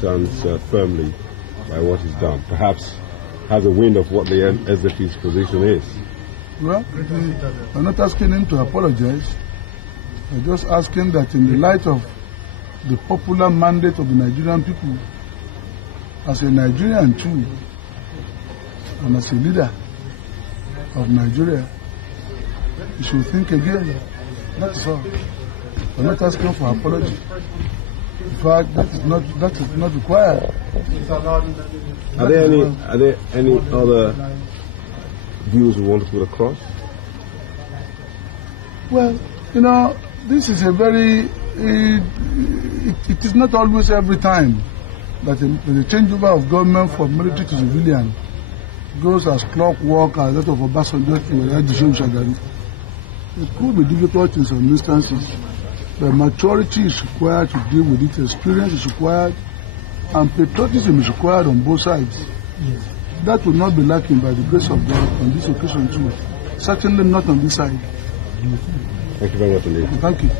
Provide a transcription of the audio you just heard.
stands firmly by what he's done. Perhaps has a wind of what the SDP's position is. Well, I'm not asking him to apologize. I'm just asking that in the light of the popular mandate of the Nigerian people, as a Nigerian too, and as a leader of Nigeria, you should think again. That's all. I'm not asking for apology. In fact, that is not required. Are there any other views we want to put across? Well, you know, this is a very it is not always every time that the changeover of government from military to civilian goes as clockwork as that of Obasanjo to Adisham Shagari. It could be difficult in some instances, but maturity is required to deal with it, experience is required, and patriotism is required on both sides. Yes. That will not be lacking by the grace of God on this occasion too. Certainly not on this side. Thank you very much indeed. Thank you.